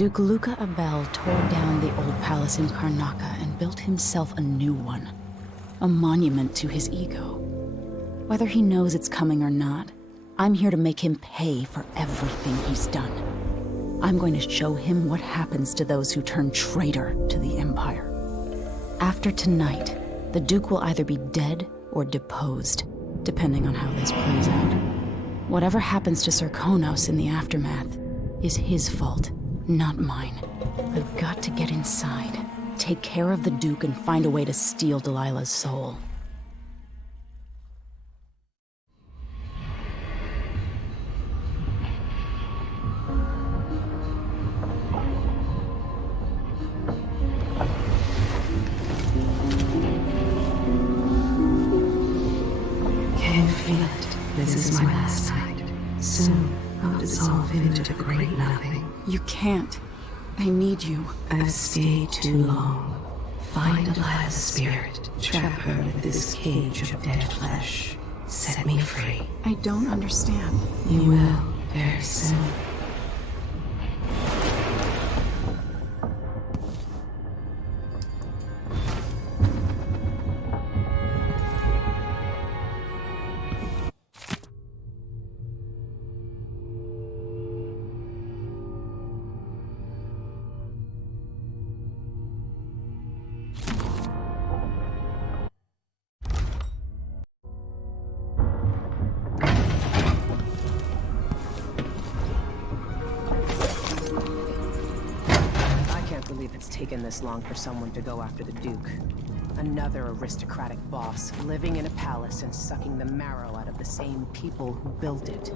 Duke Luca Abel tore down the old palace in Karnaca and built himself a new one. A monument to his ego. Whether he knows it's coming or not, I'm here to make him pay for everything he's done. I'm going to show him what happens to those who turn traitor to the Empire. After tonight, the Duke will either be dead or deposed, depending on how this plays out. Whatever happens to Sir Konos in the aftermath is his fault, not mine. I've got to get inside, take care of the Duke, and find a way to steal Delilah's soul. This is my last night. Soon, I'll dissolve into the great nothing. You can't. I need you. I've stayed too long. Find Delilah's spirit. Trap her in this cage of dead flesh. Set me free. I don't understand. You will, very soon. It's taken this long for someone to go after the Duke. Another aristocratic boss, living in a palace and sucking the marrow out of the same people who built it.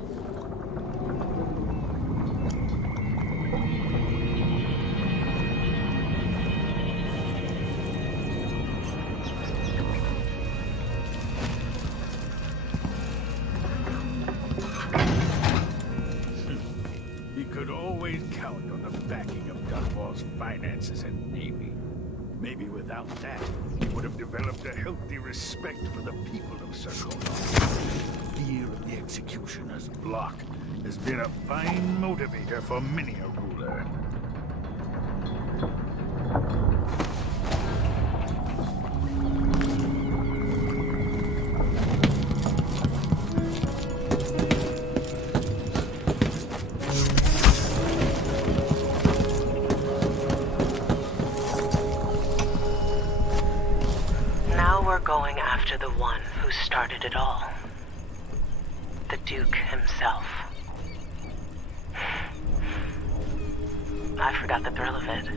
He could always count on the backing of Dunwall's finances and navy. Maybe without that, he would have developed a healthy respect for the people of Sarkonos. Fear of the executioner's block has been a fine motivator for many a ruler. Going after the one who started it all. The Duke himself. I forgot the thrill of it.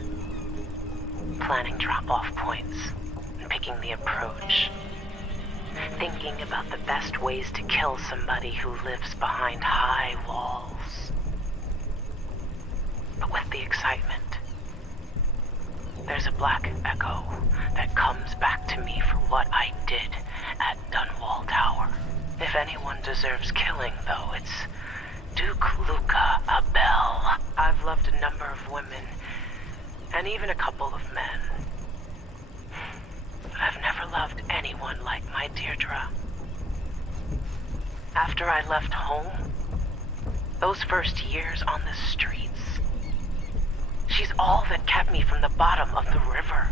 Planning drop-off points, and picking the approach. Thinking about the best ways to kill somebody who lives behind high walls. But with the excitement, there's a black echo that comes back to me for what I did at Dunwall Tower. If anyone deserves killing, though, it's Duke Luca Abel. I've loved a number of women, and even a couple of men. But I've never loved anyone like my Deirdre. After I left home, those first years on the streets, she's all that kept me from the bottom of the river.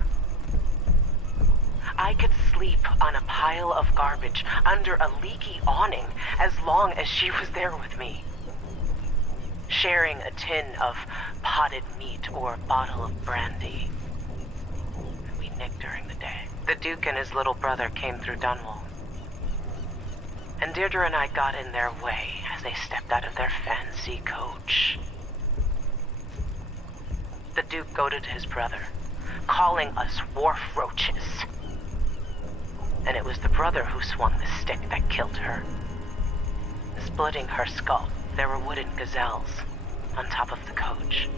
I could sleep on a pile of garbage under a leaky awning as long as she was there with me. Sharing a tin of potted meat or a bottle of brandy. We nicked during the day. The Duke and his little brother came through Dunwall. And Deirdre and I got in their way as they stepped out of their fancy coach. The Duke goaded his brother, calling us wharf roaches. And it was the brother who swung the stick that killed her. Splitting her skull, there were wooden gazelles on top of the coach.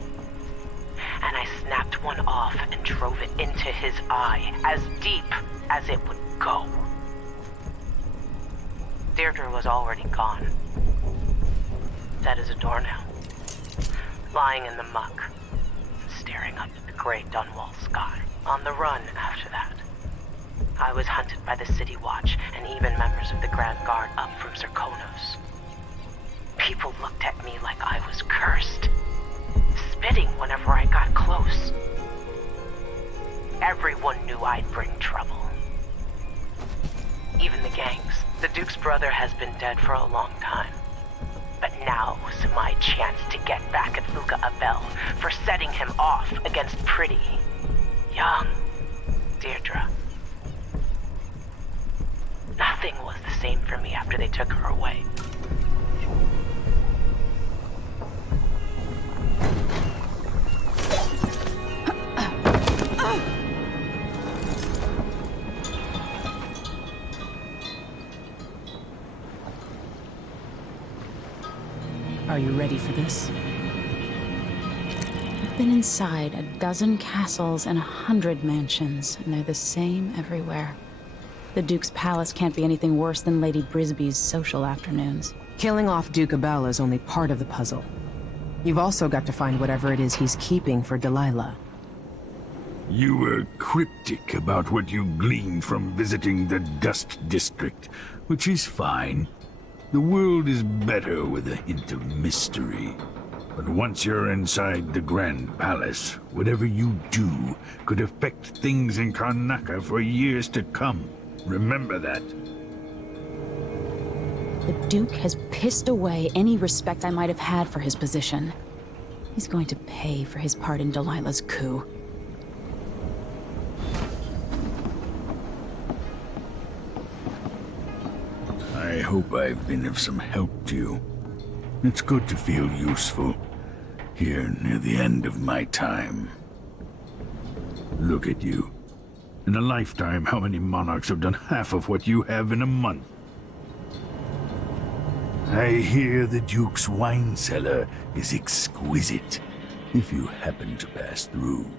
And I snapped one off and drove it into his eye, as deep as it would go. Deirdre was already gone. Dead as a doornail. Lying in the muck, staring up at the gray Dunwall sky. On the run after that. I was hunted by the City Watch and even members of the Grand Guard up from Sarkonos. People looked at me like I was cursed, spitting whenever I got I'd bring trouble. Even the gangs. The Duke's brother has been dead for a long time. But now's my chance to get back at Luca Abel for setting him off against pretty, young Deirdre. Nothing was the same for me after they took her away. Are you ready for this? I've been inside a dozen castles and 100 mansions, and they're the same everywhere. The Duke's palace can't be anything worse than Lady Brisby's social afternoons. Killing off Duke Abel is only part of the puzzle. You've also got to find whatever it is he's keeping for Delilah. You were cryptic about what you gleaned from visiting the Dust District, which is fine. The world is better with a hint of mystery. But once you're inside the Grand Palace, whatever you do could affect things in Karnaca for years to come. Remember that. The Duke has pissed away any respect I might have had for his position. He's going to pay for his part in Delilah's coup. I hope I've been of some help to you. It's good to feel useful, here near the end of my time. Look at you. In a lifetime, how many monarchs have done half of what you have in a month? I hear the Duke's wine cellar is exquisite, if you happen to pass through.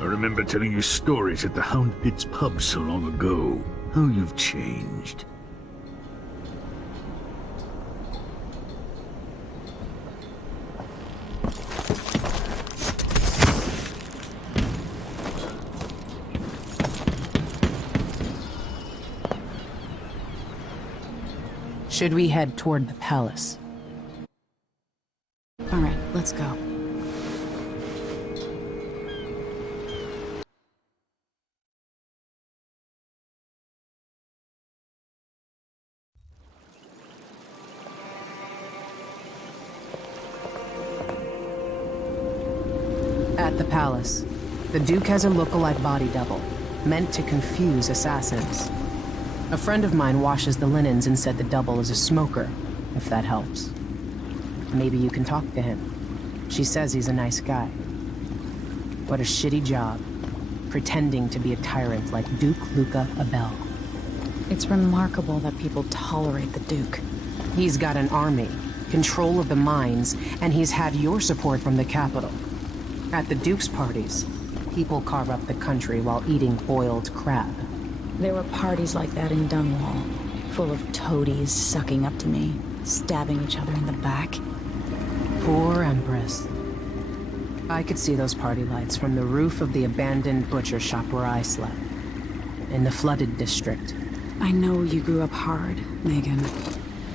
I remember telling you stories at the Hound Pit's pub so long ago. How you've changed. Should we head toward the palace? All right, let's go. At the palace, the Duke has a look-alike body double, meant to confuse assassins. A friend of mine washes the linens and said the double is a smoker, if that helps. Maybe you can talk to him. She says he's a nice guy. What a shitty job, pretending to be a tyrant like Duke Luca Abel. It's remarkable that people tolerate the Duke. He's got an army, control of the mines, and he's had your support from the capital. At the Duke's parties, people carve up the country while eating boiled crab. There were parties like that in Dunwall, full of toadies sucking up to me, stabbing each other in the back. Poor Empress. I could see those party lights from the roof of the abandoned butcher shop where I slept, in the flooded district. I know you grew up hard, Megan.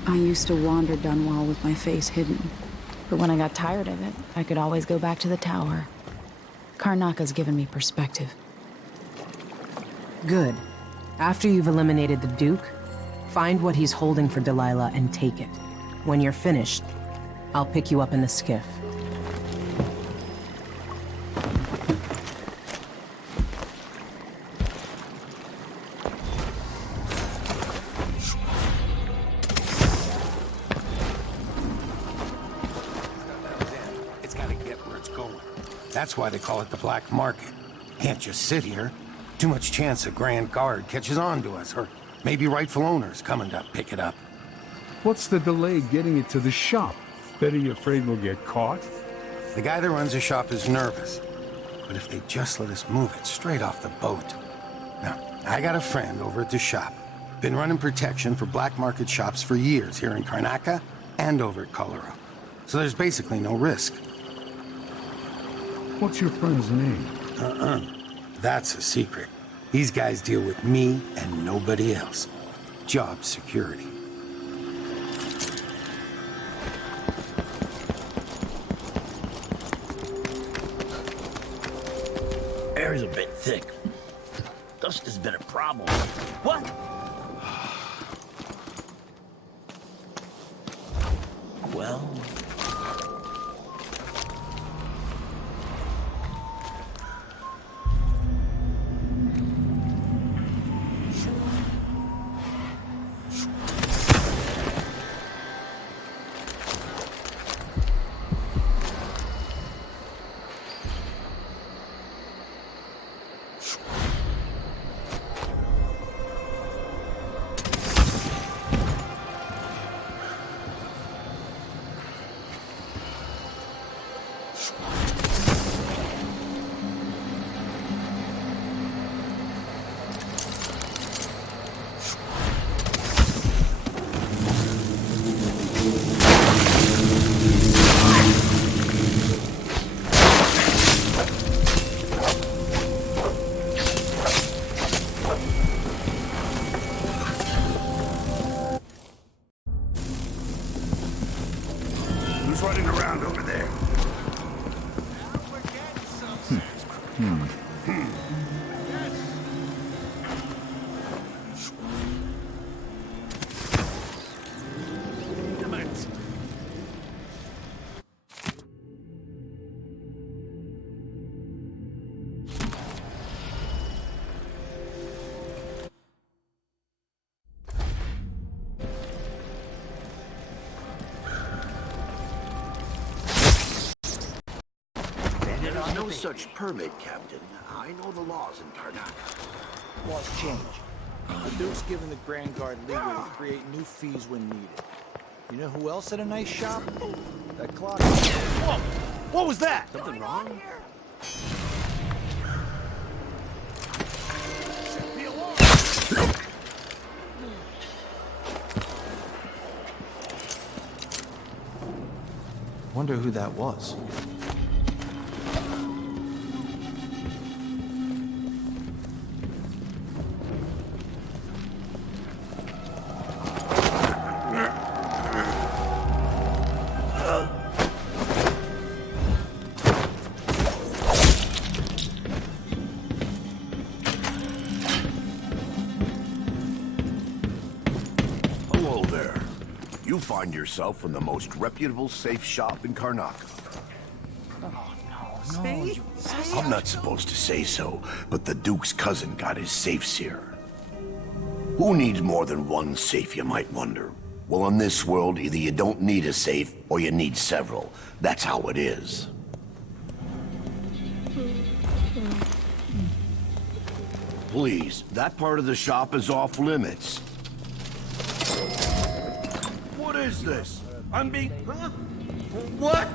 I used to wander Dunwall with my face hidden. But when I got tired of it, I could always go back to the tower. Karnaca's given me perspective. Good. After you've eliminated the Duke, find what he's holding for Delilah and take it. When you're finished, I'll pick you up in the skiff. That's why they call it the black market. Can't just sit here. Too much chance a Grand Guard catches on to us, or maybe rightful owners coming to pick it up. What's the delay getting it to the shop? Bet you afraid we'll get caught? The guy that runs the shop is nervous. But if they just let us move it straight off the boat. Now, I got a friend over at the shop. Been running protection for black market shops for years here in Karnaca and over at Colorado. So there's basically no risk. What's your friend's name? That's a secret. These guys deal with me and nobody else. Job security. air's a bit thick. Dust has been a problem. What? Well... Running around over there. No such permit, Captain. I know the laws in Karnak. Laws change. The Duke's given the Grand Guard leeway to create new fees when needed. You know who else had a nice shop? That clock. Whoa! What was that? Something wrong? Wonder who that was. You find yourself in the most reputable safe shop in Karnak. Oh, no. I'm not supposed to say so, but the Duke's cousin got his safes here. Who needs more than one safe, you might wonder? Well, in this world, either you don't need a safe, or you need several. That's how it is. Please, that part of the shop is off limits. What is this? I'm being... Huh? What?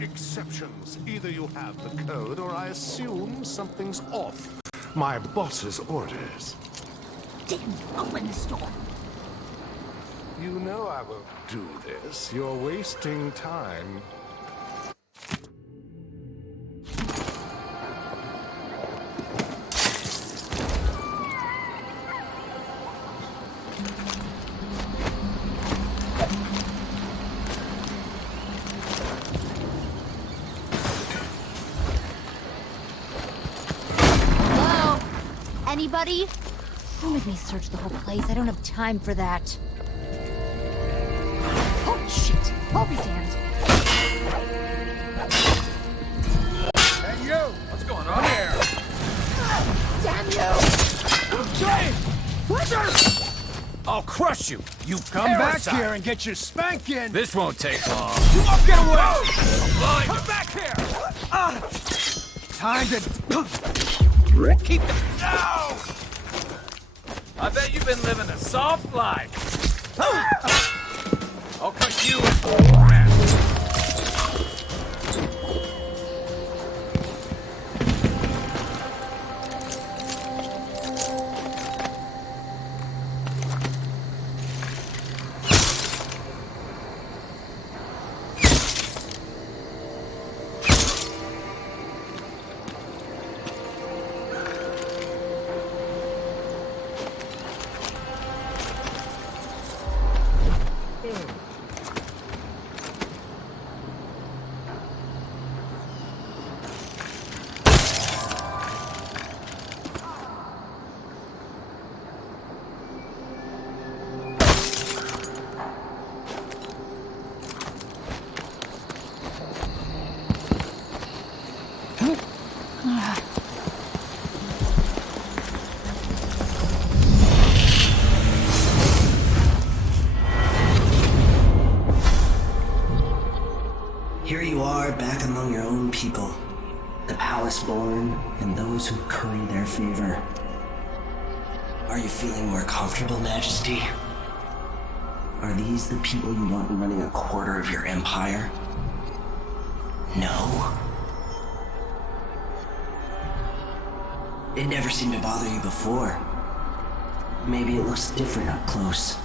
Exceptions. Either you have the code, or I assume something's off. My boss's orders. Didn't open the store. You know I won't do this. You're wasting time. Anybody? Don't make me search the whole place. I don't have time for that. Holy shit! I'll be damned. Hey, you! What's going on here? Damn you! Jay! What? I'll crush you, you Come back parasite. here and get your spanking! This won't take long. You won't get away! Blind. Come back here! Time to... Keep the... No! I bet you've been living a soft life. I'll cut you in. Here you are, back among your own people. The palace born, and those who curry their favor. Are you feeling more comfortable, Majesty? Are these the people you want running a quarter of your empire? No? It never seemed to bother you before. Maybe it looks different up close.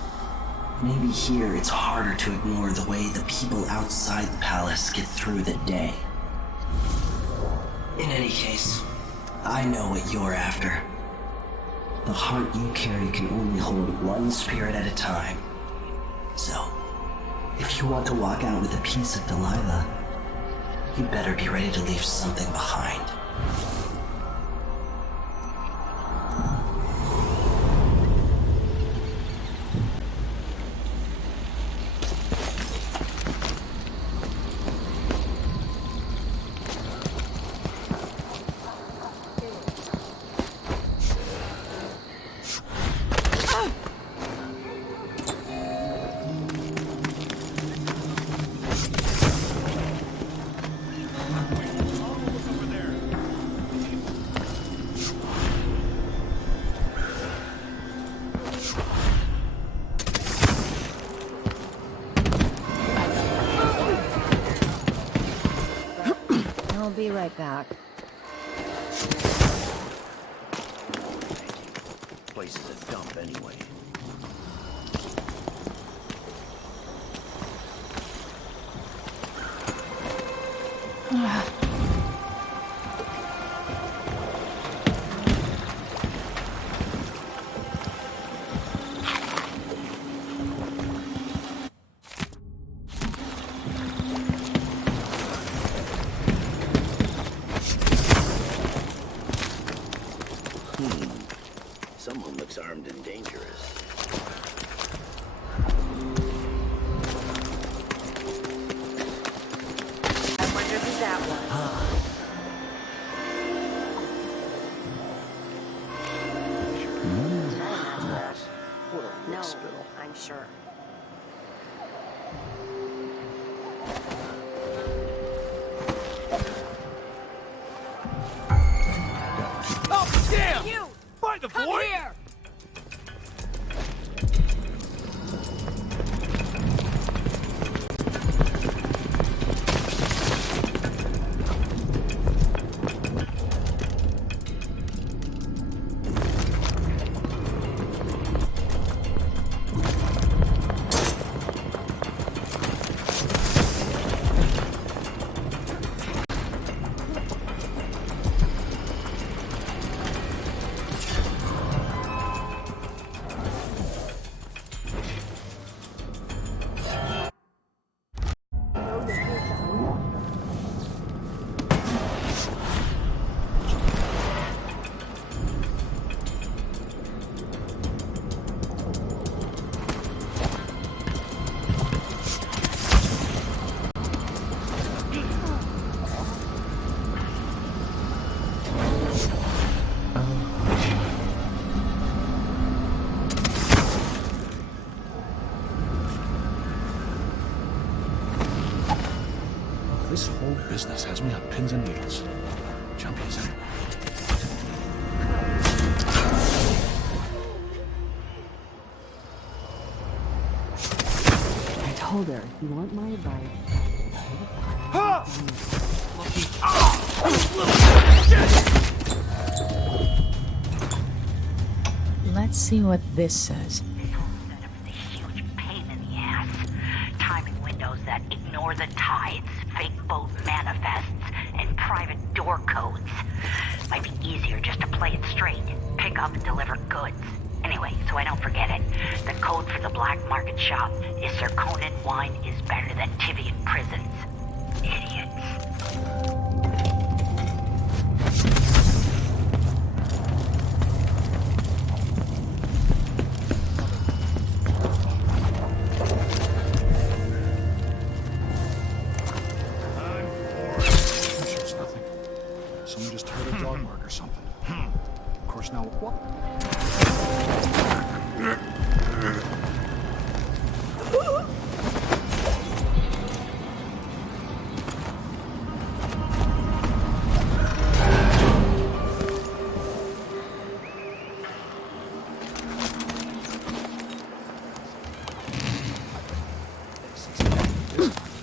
Maybe here it's harder to ignore the way the people outside the palace get through the day. In any case, I know what you're after. The heart you carry can only hold one spirit at a time. So, if you want to walk out with a piece of Delilah, you better be ready to leave something behind. I'll be right back. Place is a dump anyway. Someone looks armed and dangerous. I wonder who that was. No, I'm sure. Oh, damn! You! By the Come boy! here! whole business has me on pins and needles. Jumpy as anything. I told her, if you want my advice... Let's see what this says. This whole setup is a huge pain in the ass. Timing windows that ignore the tides, fake boat manifests, and private door codes. Might be easier just to play it straight. Pick up and deliver goods. Anyway, so I don't forget it. The code for the black market shop is Zirconin wine is better than Tivian prisons. Idiots. Someone just heard a dog bark or something. Of course, now what?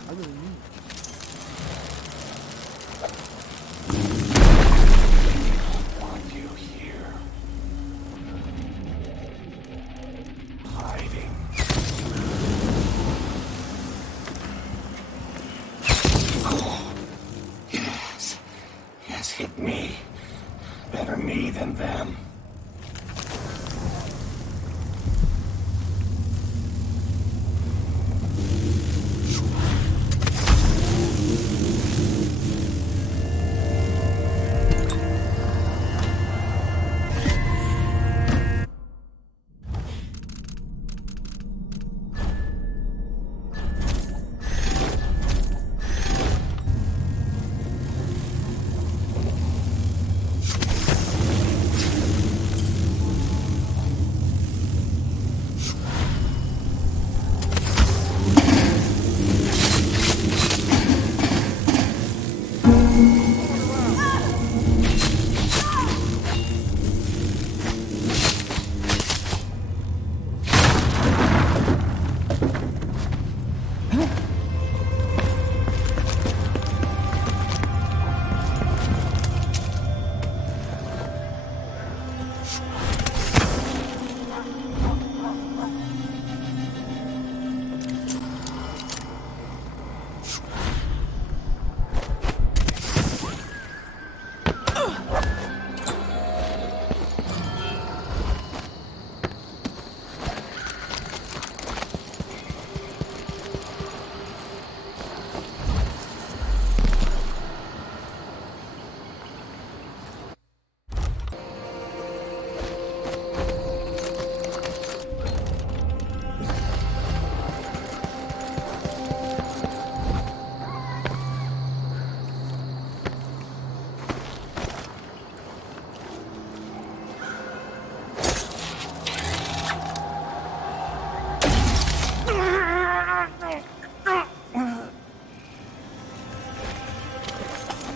I really need it. Hit me. Better me than them.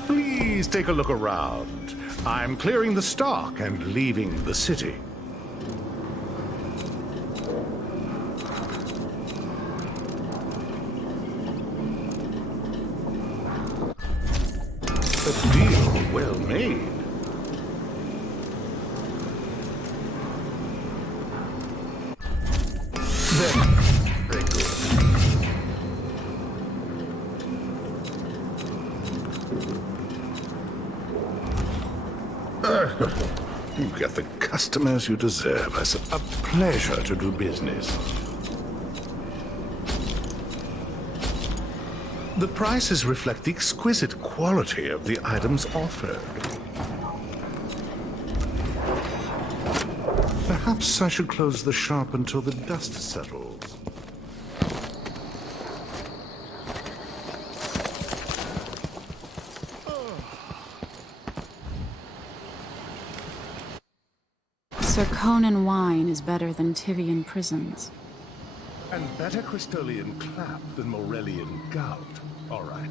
Please take a look around. I'm clearing the stock and leaving the city. A deal well made. Very good. You get the customers you deserve. It's a pleasure to do business. The prices reflect the exquisite quality of the items offered. Perhaps I should close the shop until the dust settles. Zirconin wine is better than Tivian prisons. And better Crystolian clap than Morellian gout. All right.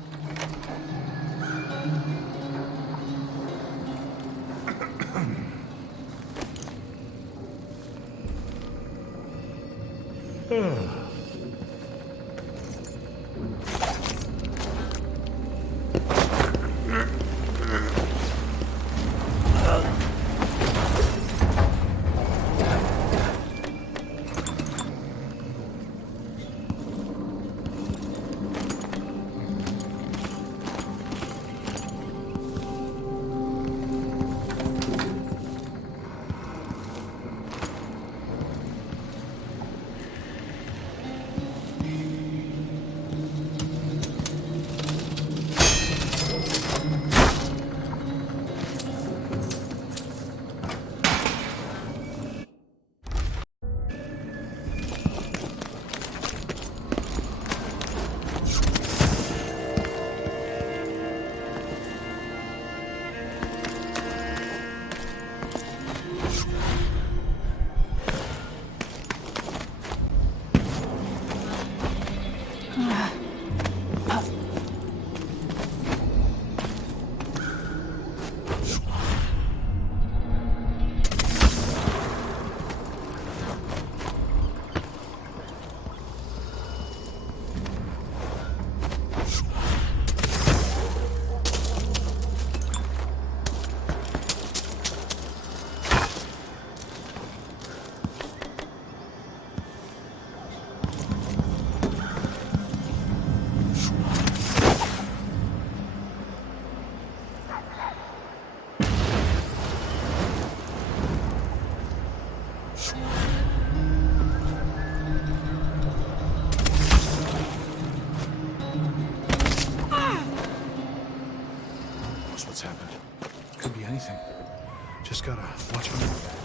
What's happened? Could be anything. Just gotta watch my move.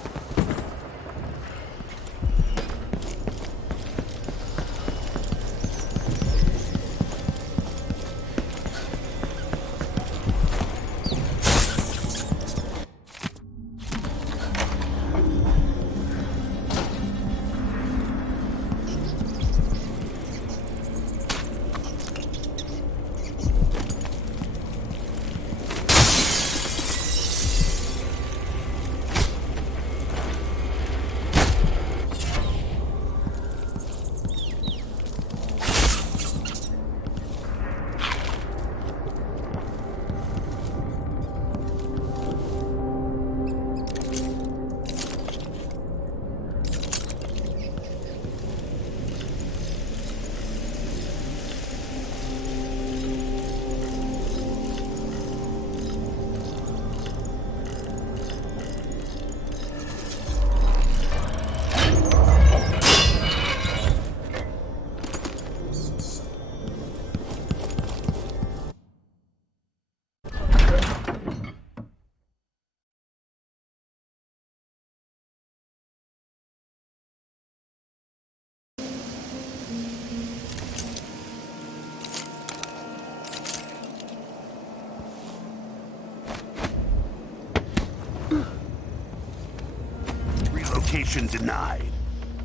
Relocation denied.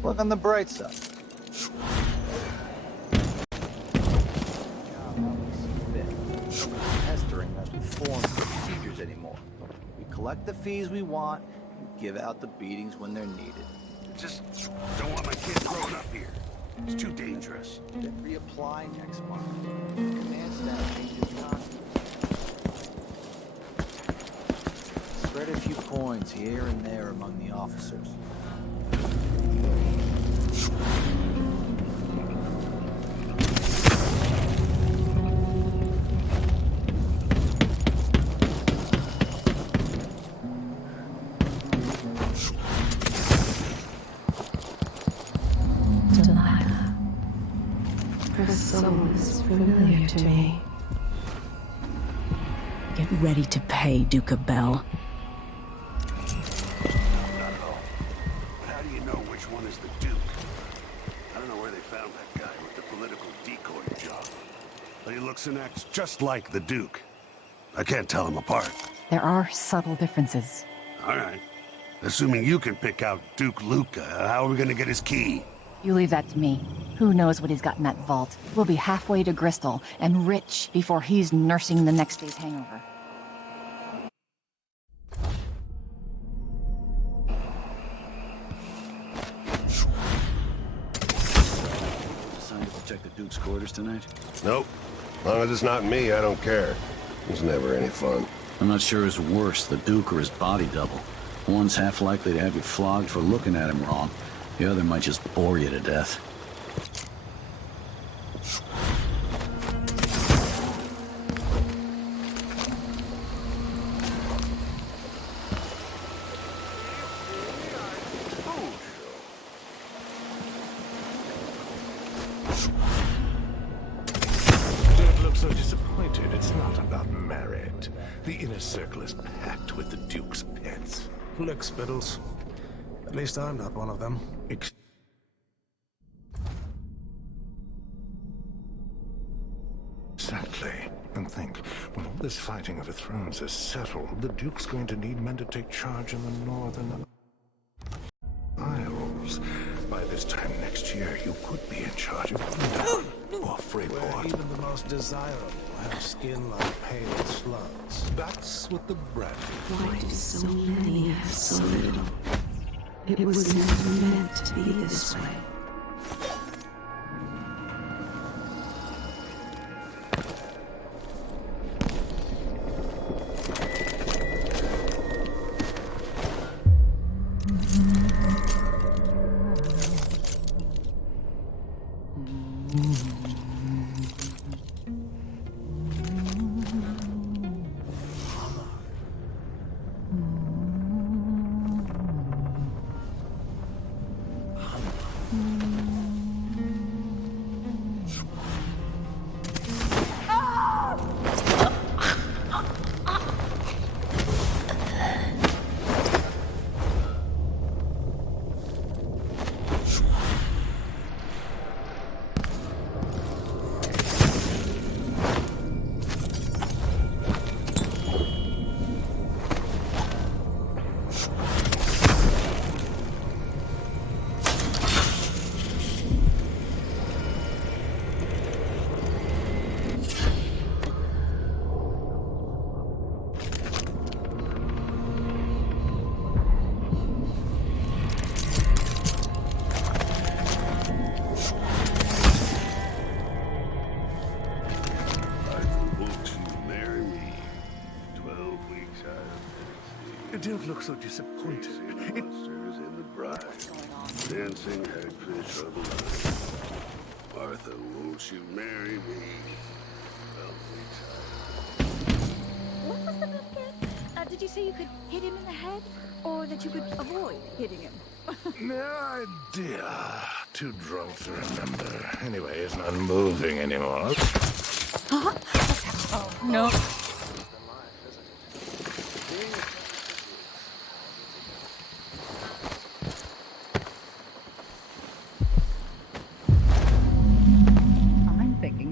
Look on the bright side. Pestering us with forms and procedures anymore. We collect the fees we want and give out the beatings when they're needed. Just don't want my kid growing up here. It's too dangerous. Then reapply next month. Command staff changes constantly. Spread a few coins here and there among the officers. Her soul is familiar to me. Get ready to pay, Duke of Bell. Not at all. But how do you know which one is the Duke? I don't know where they found that guy with the political decoy job. But he looks and acts just like the Duke. I can't tell them apart. There are subtle differences. All right. Assuming you can pick out Duke Luca, how are we gonna get his key? You leave that to me. Who knows what he's got in that vault? We'll be halfway to Bristol and rich before he's nursing the next day's hangover. check the Duke's quarters tonight? Nope. As long as it's not me, I don't care. It's never any fun. I'm not sure who's worse, the Duke or his body double. One's half likely to have you flogged for looking at him wrong. The other might just bore you to death. Don't look so disappointed. It's not about merit. The inner circle is packed with the Duke's pets. Look, Spittles. At least I'm not one of them. Exactly. And think, when all this fighting over thrones is settled, the Duke's going to need men to take charge in the northern Isles. By this time next year, you could be in charge of or Freeport. Where even the most desirable have skin like pale slugs. That's what the bread is. Why do so many have so little? It was never meant to be this way. Don't look so disappointed. Monsters in the bride. Dancing hagfish on the line. Martha, won't you marry me? 12 weeks What was the bit again? Did you say you could hit him in the head? Or that you could avoid hitting him? No idea. Too drunk to remember. Anyway, it's not moving anymore. Huh? Oh, no.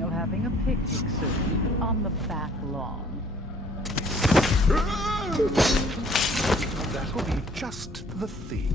Having a picnic soon on the back lawn. That'll be just the thing.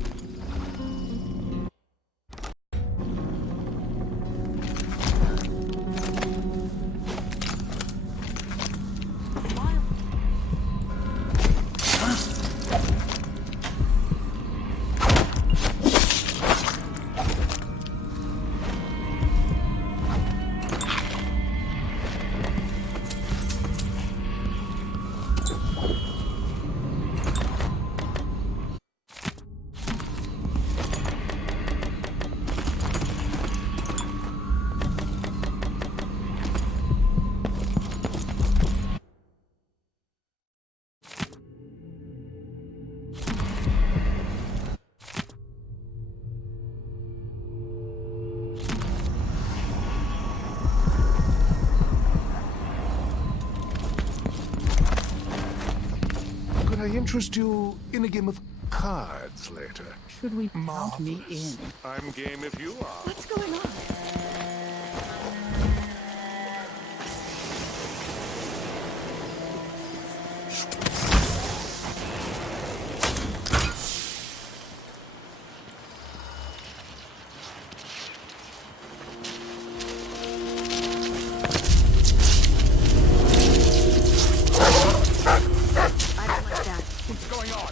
I interest you in a game of cards later? Should we count me in? I'm game if you are. What's going on?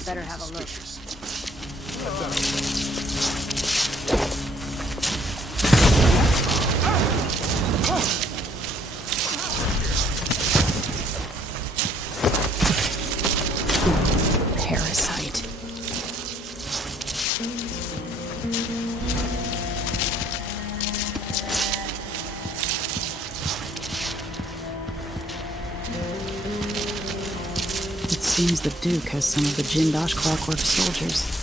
Better have a look. Seems the Duke has some of the Jindosh clockwork soldiers.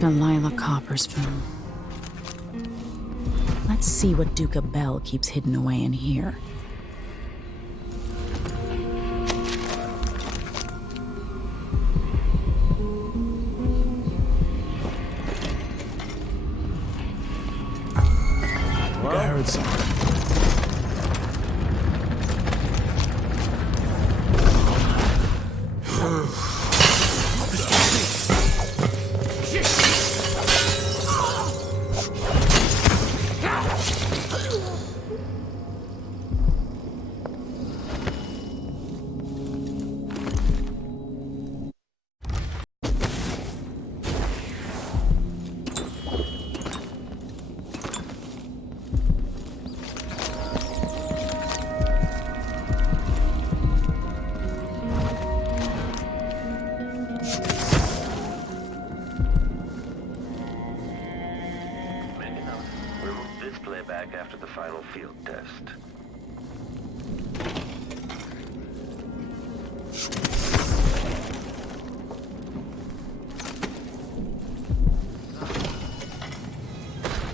Delilah Copperspoon. Let's see what Duke Bell keeps hidden away in here. I heard something. After the final field test.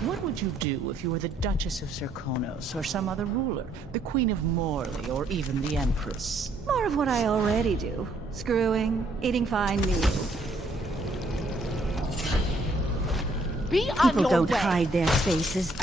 What would you do if you were the Duchess of Serkonos, or some other ruler? The Queen of Morley, or even the Empress? More of what I already do. Screwing, eating fine meals. Be on People your don't way. hide their faces.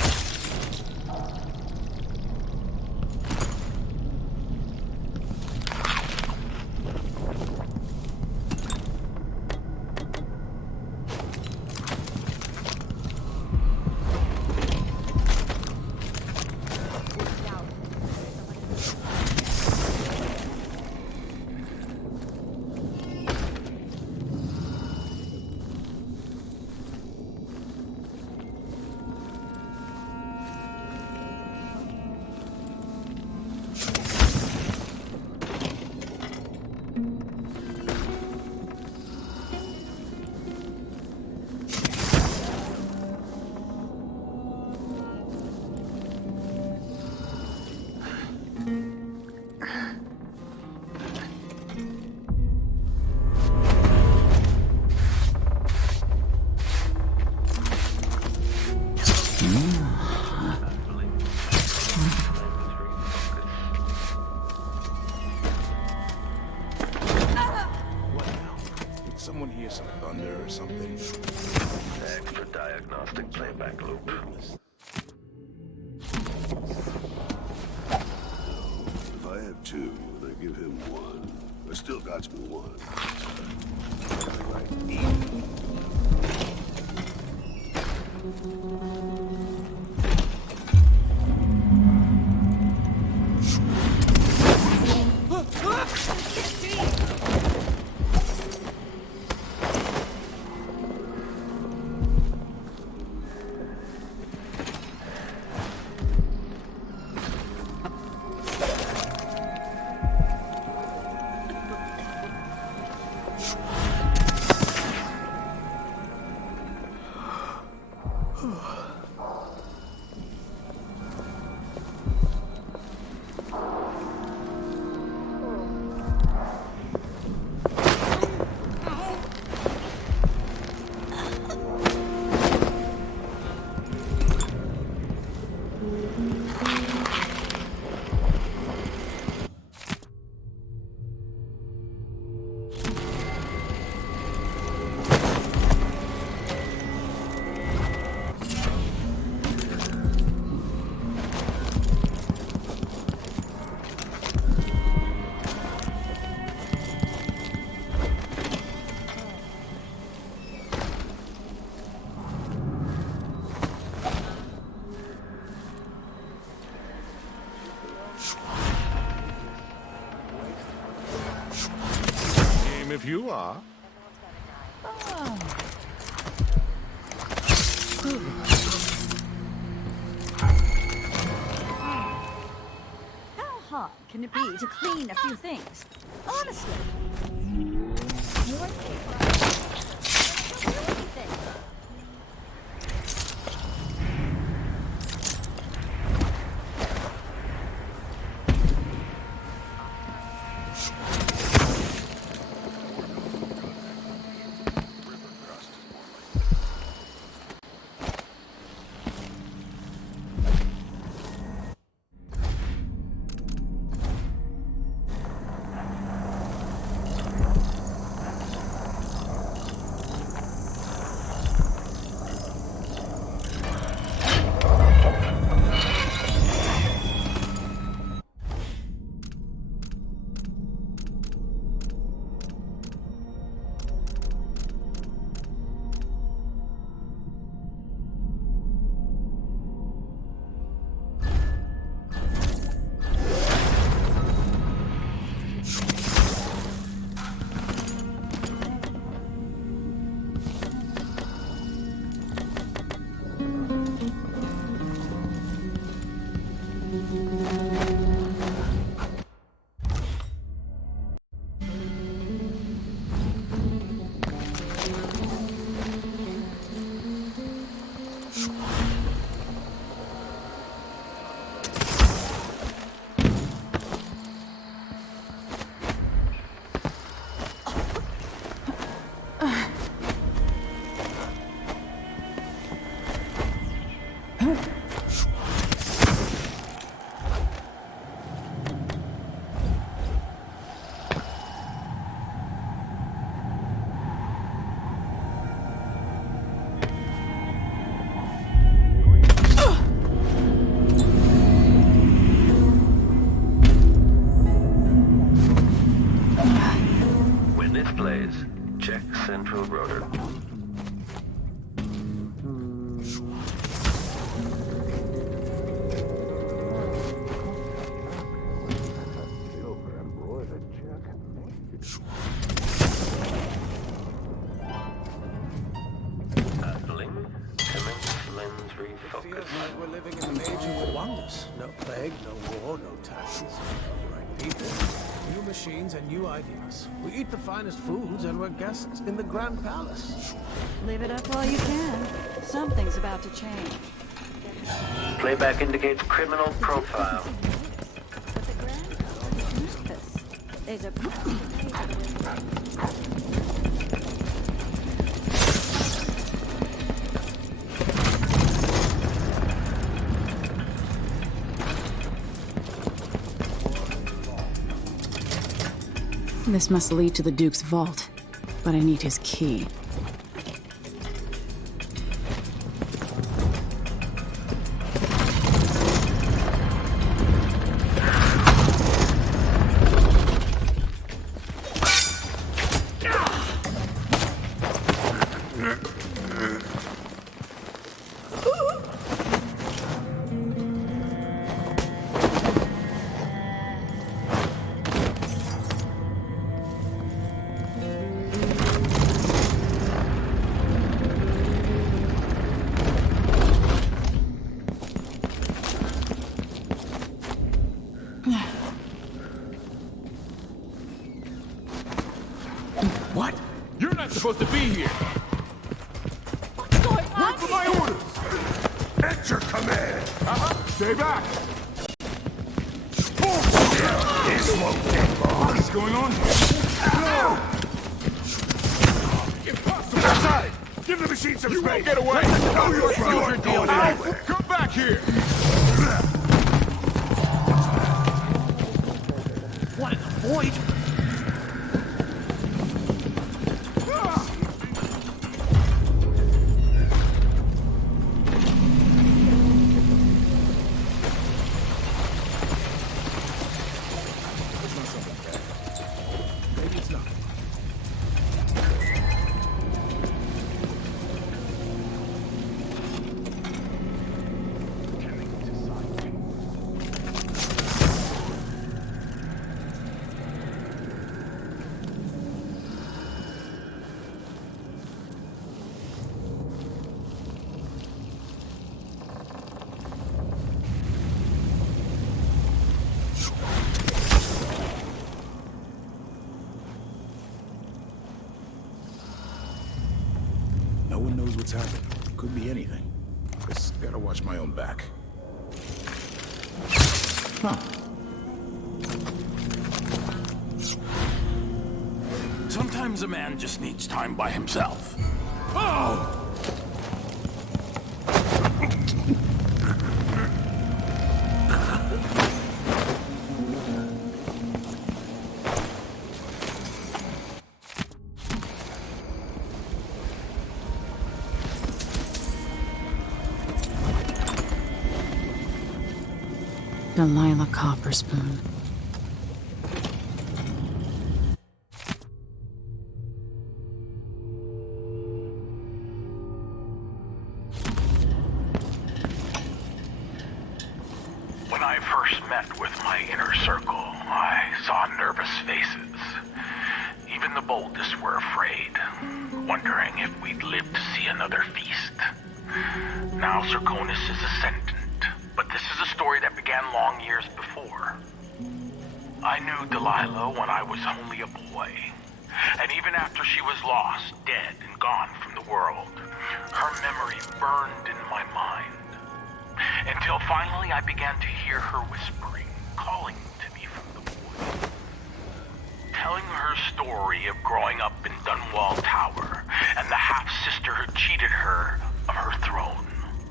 Someone hear some thunder or something? Extra diagnostic playback loop. If I have two, and I give him one, I still got me one. if you are. How hard can it be to clean a few things? Honestly. Your favorite. Central rotor. Feels like we're living in the age of wonders. No plague, no war, no taxes. The right people, new machines and new ideas. We eat the finest foods and we're guests in the Grand Palace. Live it up while you can. Something's about to change. Playback indicates criminal profile. There's a... This must lead to the Duke's vault, but I need his key. What? You're not supposed to be here! What's going on? Wait for my orders! At your command! Stay back! This won't take long. What is going on here? Impossible! Outside! Give the machine some You space! won't get away! No, you're going anywhere! Come back here! What in the void? target. Could be anything. Just gotta watch my own back. Huh. Sometimes a man just needs time by himself. Oh! Delilah Copperspoon. When I first met with my inner circle, I saw nervous faces. Even the boldest were afraid, wondering if we'd live to see another feast. Now Serconis is ascendant. But this is a story that began long years before. I knew Delilah when I was only a boy. And even after she was lost, dead, and gone from the world, her memory burned in my mind. Until finally I began to hear her whispering, calling to me from the void. Telling her story of growing up in Dunwall Tower, and the half-sister who cheated her of her throne.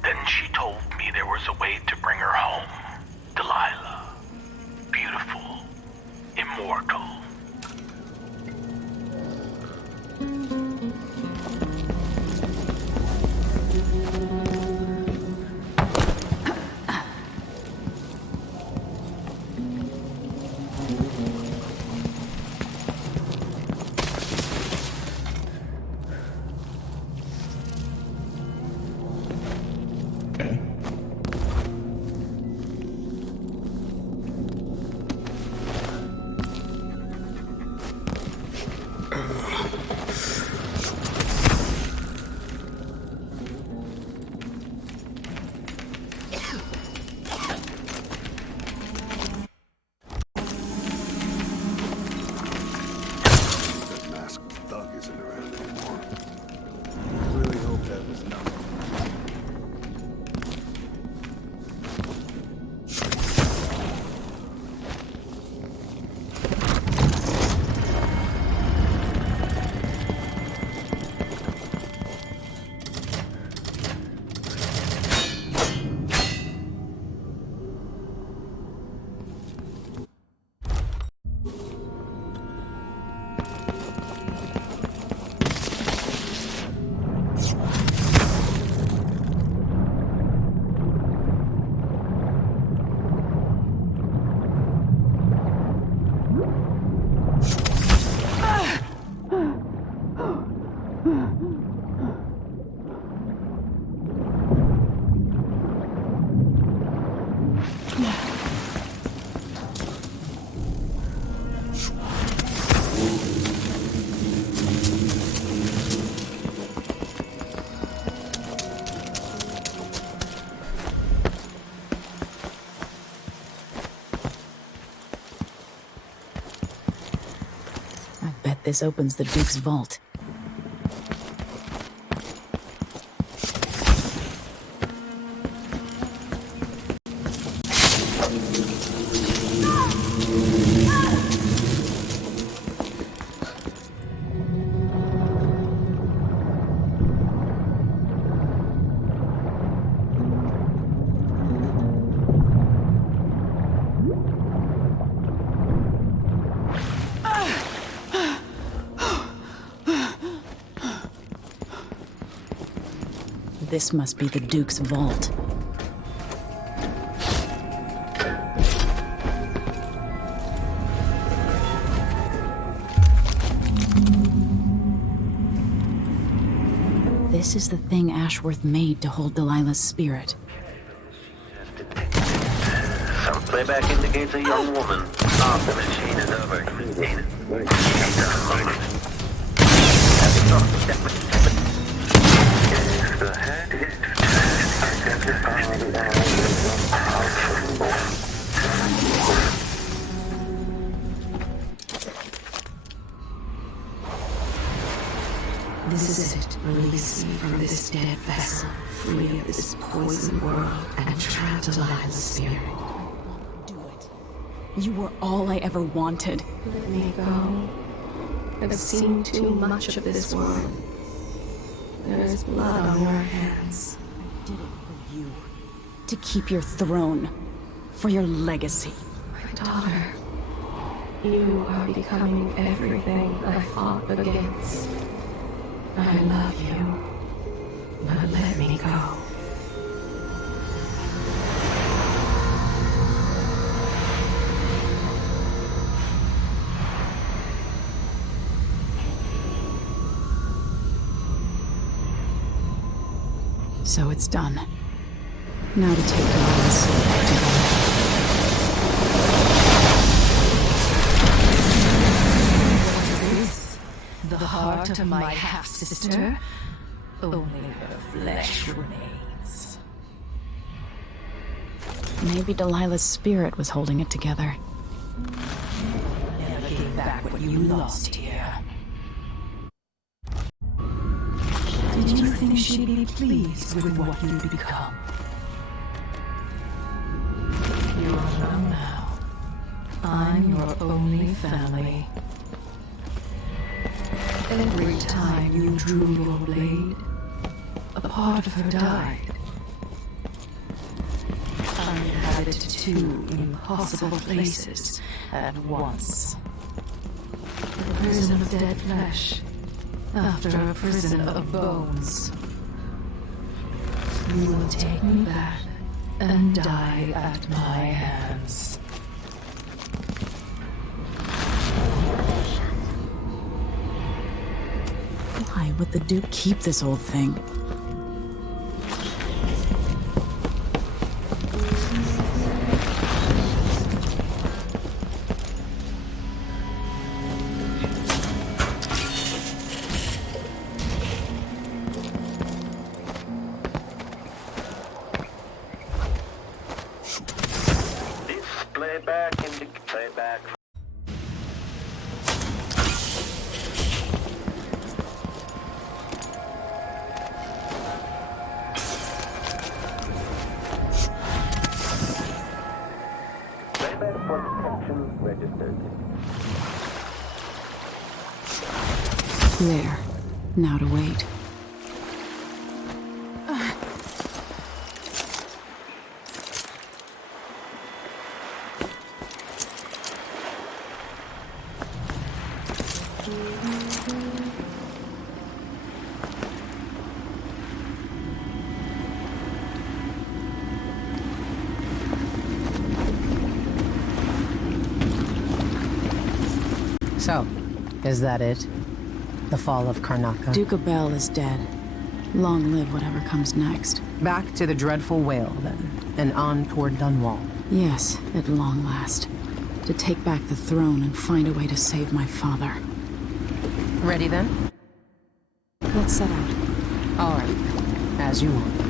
Then she told me there was a way to bring her home. Delilah. Beautiful. Immortal. This opens the Duke's vault. This must be the Duke's vault. This is the thing Ashworth made to hold Delilah's spirit. Some playback indicates a young woman. Off the machine is overheating. The head is to identify the elements of powerful. This is it. Release me from this dead this poisoned world and trap Delilah's spirit. You were all I ever wanted. Let me go. I've seen too much of this world. There's blood on your hands. I did it for you. To keep your throne. For your legacy. My daughter, you are becoming everything I fought against. I love you, but let me go. So it's done. Now to take Delilah's soul back to the heart of my half-sister? Only her flesh remains. Maybe Delilah's spirit was holding it together. Never gain back what you lost here. Did you think she'd be pleased with what you'd become? You're alone now. I'm your only family. Every time you drew your blade, a part of her died. I inhabited two impossible places at once. The prison of dead flesh, after a prison of bones. You will take me back and die at my hands. Why would the Duke keep this old thing? Playback. Playback for detection registered. There. Now to wait. So, is that it? The fall of Karnaca? Duke Abel is dead. Long live whatever comes next. Back to the dreadful whale, then, and on toward Dunwall. Yes, at long last. To take back the throne and find a way to save my father. Ready, then? Let's set out. All right. As you want.